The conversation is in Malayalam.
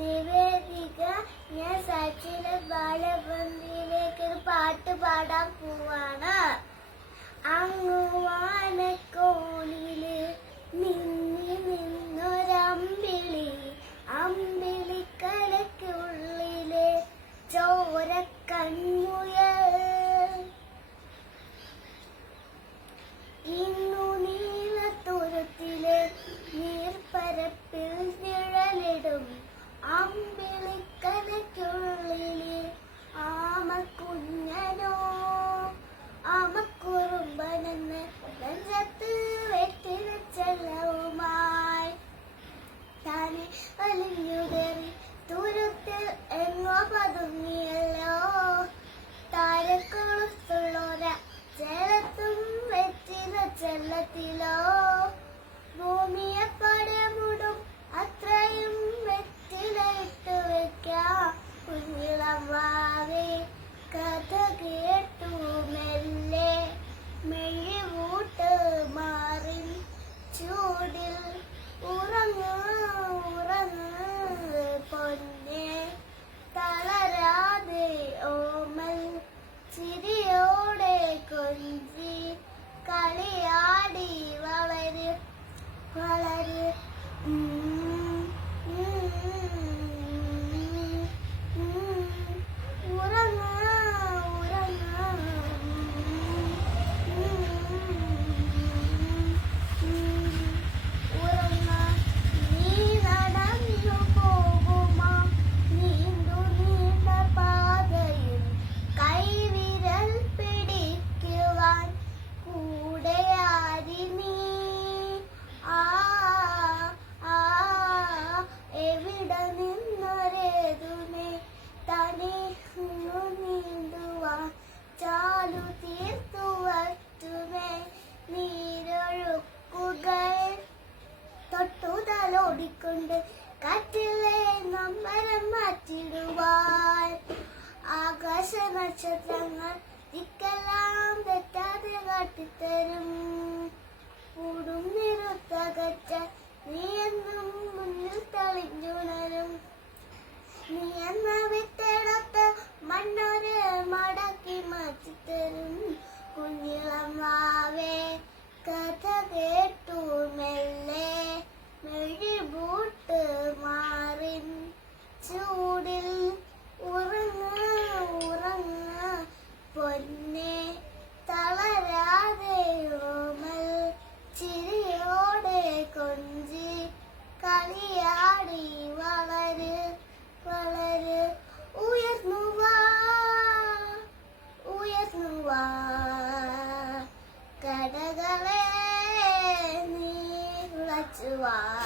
നിവേദിക ഞാൻ സച്ചിലെ ബാലബന്ധിയിലേക്ക് ഒരു പാട്ട് പാടാൻ പോവാണ്. അങ്ങുവാനക്കോലിൽ മിന്നി നിന്നൊരമ്പിളി അമ്പിളിക്കടയ്ക്കുള്ളിൽ ചോരക്കണ്ണുയ അലിഞ്ഞു കയറി ദൂരത്തിൽ എങ്ങോ പതുങ്ങി ആകാശ നക്ഷത്രങ്ങൾ ദിക്കെല്ലാം തെറ്റാതെ കാട്ടിത്തരും. കൂടും നിറത്തകറ്റ നീ എന്നും മുന്നിൽ തെളിഞ്ഞുണരും. നീ എന്ന വിത്തിടത്ത് മണ്ണൊരു മടക്കി മാറ്റിത്തരും. കുഞ്ഞിളം വാവേ കഥ Bye.